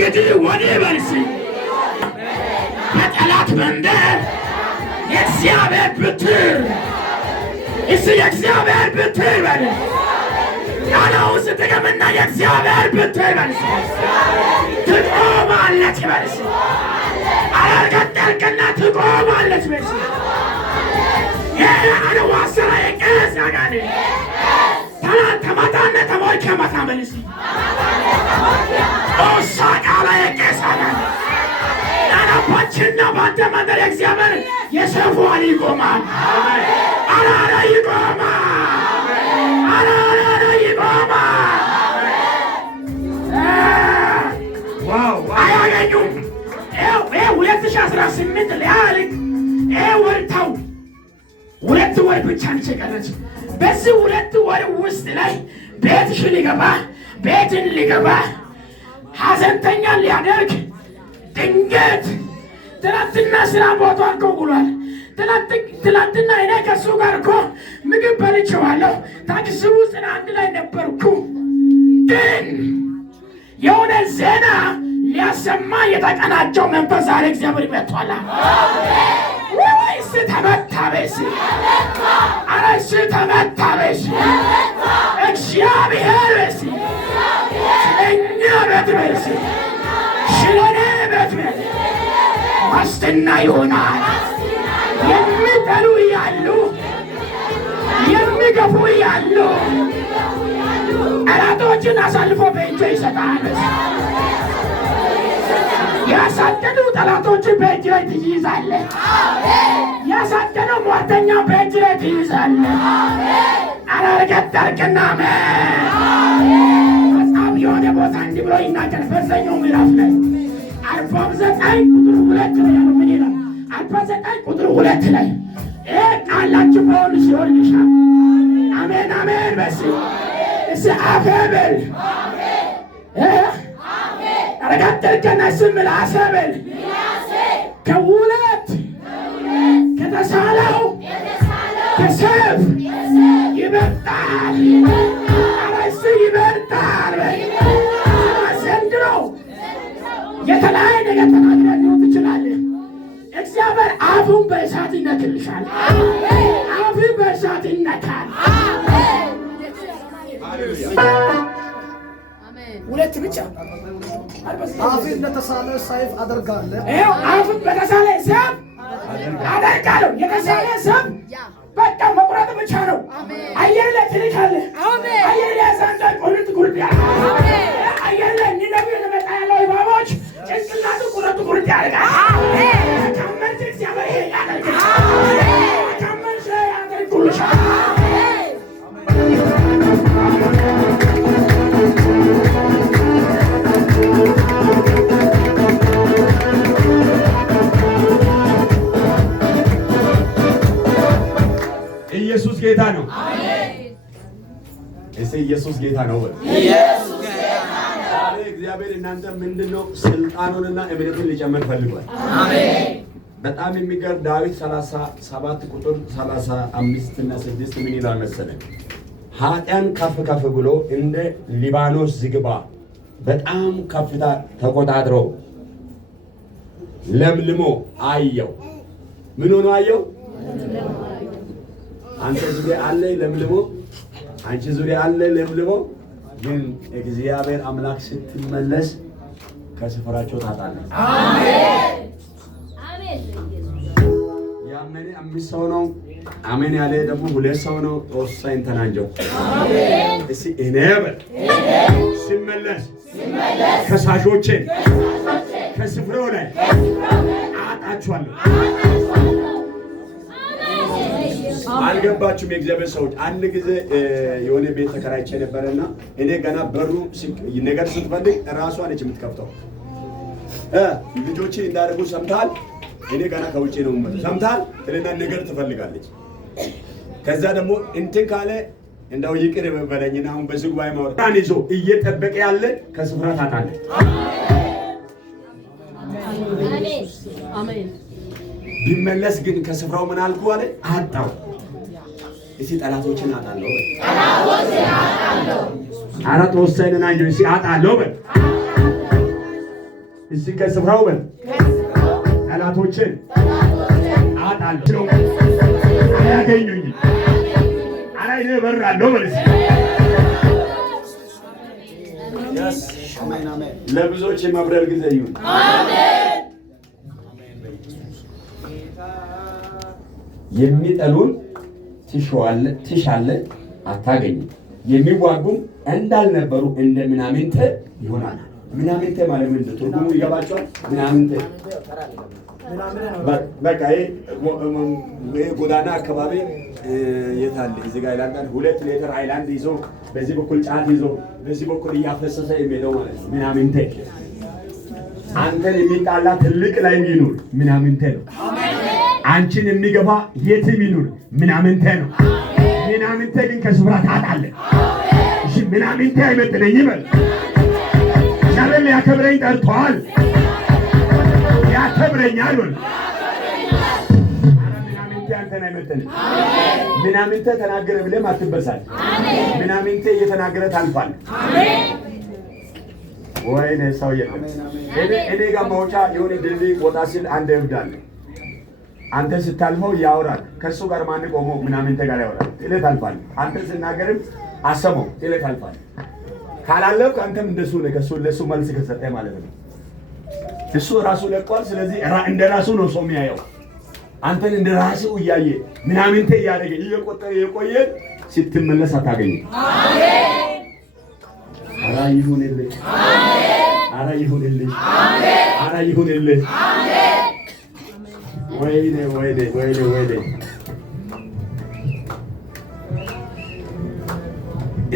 ከእንግዲህ ወዲህ በልሲ በጠላት መንደር የእግዚአብሔር ብትር እስ የእግዚአብሔር ብትር በል ቃላው ስትገምና የእግዚአብሔር ብትር በልሲ ትቆማለች በልሲ አላርገጠልቅና ትቆማለች በልሲ ዋሰራ የቀስ ያጋኔ ታላንተ ማታነ ተሞልከ ማታ በልሲ ኦሳ ቃላ የቀስ ያጋኔ ናናባችንና ባንተ መንደር የእግዚአብሔር የሰፏል ይቆማል አራራ ይቆማል አራራ ይቆማል አያገኙም 2018 ሊያልቅ ወርታው 2 ወር ብቻ ነች የቀረች በዚህ 2 ወር ውስጥ ላይ ቤትሽ ሊገባ ቤትን ሊገባ ሐዘንተኛ ሊያደርግ ድንገት ትናንትና ስራ ቦታ እኮ ውሏል ትናንትና እኔ ከሱ ጋር እኮ ምግብ በልቼዋለሁ ታክሲ ውስጥ አንድ ላይ ነበርኩ ግን የሆነ ዜና ሊያሰማ የተቀናጀው መንፈስ ዛሬ እግዚአብሔር ይመጣዋል ወይስ ተመታበስ አራሽ ተመታበስ እግዚአብሔር በስ እኛ በትበስ ሽለኔ በትበስ ዋስትና ይሆናል የሚጠሉ ያሉ የሚገፉ ያሉ ጠላቶችን አሳልፎ በእጁ ይሰጣል ያሳደዱ ጠላቶችን በእጅ ላይ ትይዛለህ ያሳደዱ ሟርተኛ በእጅ ላይ ትይዛለህ አላርገጠርቅና መጽሐፍ የሆነ ቦታ እንዲህ ብሎ ይናገር በዛኛው ምዕራፍ ላይ 49 ቁጥር 2 ላይ ያለው ምን ይላል 49 ቁጥር 2 ላይ ቃላችሁ በሁሉ ሲሆን ይሻል አሜን አሜን በስ እስ አፈበል አረጋጠልከና ስምል አሰበል ከሁለት ከተሳለው ከሰፍ ይበልጣል አራስ ይበልጣል ዘንድሮ የተለያየ ነገር ተናግረህ ሊሆን ትችላለህ እግዚአብሔር አፉን በእሳት ይነክልሻል አፉን በእሳት ይነካል ሁለት ብቻ አፉን እንደተሳለ ሰይፍ አደርጋለሁ አፉን በተሳለ ሰይፍ አደርጋለሁ የተሳለ ሰይፍ በቃ መቁረጥ ብቻ ነው አየር ላይ ትልካለህ አየር ላይ ያዛንዳ ቁርጥ አየር ላይ ንነቢ ለመጣ ያለው እባቦች ጭንቅላቱ ቁርጥ ያደርጋል ከመርጭ እግዚአብሔር ያደርጋል ከመርጭ ያደርጉልሻል ኢየሱስ ጌታ ነው እሺ ኢየሱስ ጌታ ነው ኢየሱስ ጌታ ነው እግዚአብሔር እናንተ ምንድነው ስልጣኑንና እምነቱን ሊጨምር ፈልጓል አሜን በጣም የሚገርም ዳዊት 37 ቁጥር 35 እና 6 ምን ይላል መሰለህ ኃጢያን ከፍ ብሎ እንደ ሊባኖስ ዝግባ በጣም ከፍታ ተቆጣጥሮ ለምልሞ አየው ምን ሆኖ አየው አንተ ዙሪያ አለ ለምልሞ አንቺ ዙሪያ አለ ለምልሞ ግን እግዚአብሔር አምላክ ስትመለስ ከስፍራቸው ታጣለህ አሜን አሜን ያመነ 5 ሰው ነው አሜን ያለ ደግሞ 2 ሰው ነው ወሳኝ ተናንጀው አሜን እሺ እኔበል ሲመለስ ከሳሾቼን ከስፍራው ላይ አጣጣቸዋለሁ አልገባችሁም የእግዚአብሔር ሰዎች አንድ ጊዜ የሆነ ቤት ተከራይቼ ነበርና እኔ ገና በሩ ነገር ስትፈልግ ራሷ ነች የምትከፍተው ልጆችን እንዳደረጉ ሰምታል እኔ ገና ከውጪ ነው የምመጣው ሰምታል ስለና ነገር ትፈልጋለች ከዛ ደግሞ እንትን ካለ እንደው ይቅር በበለኝና አሁን በዚህ ጉባኤ ማውጣት ይዞ እየጠበቀ ያለ ከስፍራ ታጣለች አሜን አሜን ቢመለስ ግን ከስፍራው ምን አልኩ አለ አጣው እሺ ጠላቶችን አጣለው አራት ወሰነና እንጂ እሺ አጣለው እዚህ ከስፍራው በል ጠላቶችን አጣለሁ፣ አያገኙኝም። ኧረ እኔ እበራለሁ በል ለብዙዎች የመብረር ጊዜ ይሁን። የሚጠሉን ትሻለህ አታገኝም፣ የሚዋጉም እንዳልነበሩ እንደ ምናምንቴ ይሆናል። ምናምንቴ ማለት ምንድን ነው? ትርጉሙ ይገባቸዋል? ምናምንቴ በቃ ይሄ ጎዳና አካባቢ የት አለ? እዚህ ጋር ይላል 2 ሊትር ሃይላንድ ይዞ በዚህ በኩል ጫት ይዞ በዚህ በኩል እያፈሰሰ የሚሄደው ማለት ነው ምናምንቴ። አንተን የሚጣላ ትልቅ ላይ ይኑር ምናምንቴ ነው። አንቺን የሚገፋ የትም ይኑር ምናምንቴ ነው። ምናምንቴ ግን ከስፍራ ታጣለህ። እሺ ምናምንቴ አይመጥነኝም በል። እግዚአብሔር ሊያከብረኝ ጠርቷል፣ ያከብረኛል በል። ምናምንቴ አንተን አይመጥንም። ምናምንቴ ተናገረ ብለህ አትበሳል። ምናምንቴ እየተናገረ ታልፋል። ወይኔ ሰው የለም። እኔ ጋር መውጫ የሆነ ድልድይ ወጣ ሲል አንድ እብድ አለ። አንተ ስታልፈው ያወራል። ከሱ ጋር ማን ቆሞ ምናምንቴ ጋር ያወራል። ጥለት አልፋል። አንተ ስናገርም አሰማው ጥለት አልፋል። ካላለፍክ አንተም እንደሱ ነው። ከሱ ለሱ መልስ ከሰጠ ማለት ነው። እሱ ራሱ ለቋል። ስለዚህ እንደ ራሱ ነው ሰው የሚያየው። አንተን እንደ ራሱ እያየ ምናምንቴ እያደረገ እየቆጠረ የቆየ ስትመለስ አታገኝም። አሜን። ኧረ ይሁንልህ፣ ኧረ ይሁንልህ፣ ኧረ ይሁንልህ። ወይኔ ወይኔ ወይኔ ወይኔ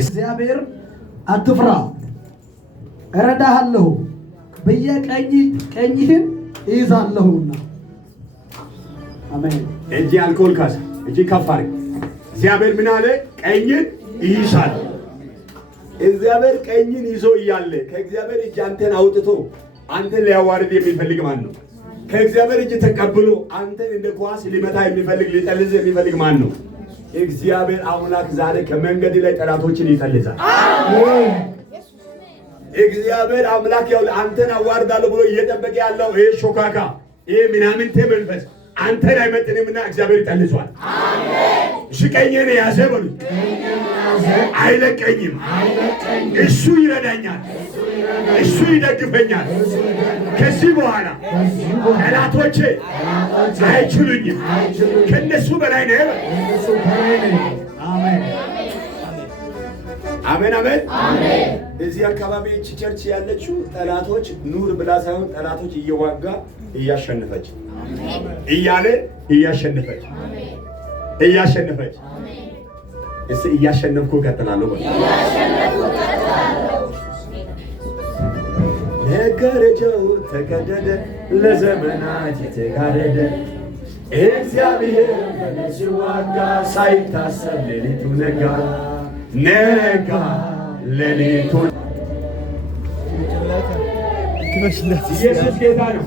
እግዚአብሔር አትፍራ እረዳሃለሁ በየቀኝህን እይዛለሁና። አሜን። እጅ አልኮል ካሳ እጅ ከፋሪ እግዚአብሔር ምን አለ? ቀኝን ይይዛል። እግዚአብሔር ቀኝን ይዞ እያለ ከእግዚአብሔር እጅ አንተን አውጥቶ አንተን ሊያዋርድ የሚፈልግ ማን ነው? ከእግዚአብሔር እጅ ተቀብሎ አንተን እንደ ኳስ ሊመታ የሚፈልግ ሊጠልዝ የሚፈልግ ማን ነው? እግዚአብሔር አምላክ ዛሬ ከመንገድ ላይ ጠላቶችን ይጠልዛል። እግዚአብሔር አምላክ ያው አንተን አዋርዳለሁ ብሎ እየጠበቀ ያለው ይሄ ሾካካ ይሄ ምናምንቴ መንፈስ አንተን አይመጥንምና እግዚአብሔር ይጠልዟል። አሜን። እሺ ቀኝን ያዘ በሉ። አይለቀኝም። እሱ ይረዳኛል፣ እሱ ይደግፈኛል። ከዚህ በኋላ ጠላቶቼ አይችሉኝም። ከነሱ በላይ ነው። አሜን አሜን አሜን። እዚህ አካባቢ ቸርች ያለችው ጠላቶች ኑር ብላ ሳይሆን ጠላቶች እየዋጋ እያሸነፈች እያለ እያሸነፈች እስኪ እያሸነፍኩ እቀጥላለሁ። መጋረጃው ተቀደደ፣ ለዘመናት የተጋረደ እግዚአብሔር ሲዋጋ ሳይታሰብ ሌሊቱ ነጋ ነጋ ሌሊቱ። ኢየሱስ ጌታ ነው።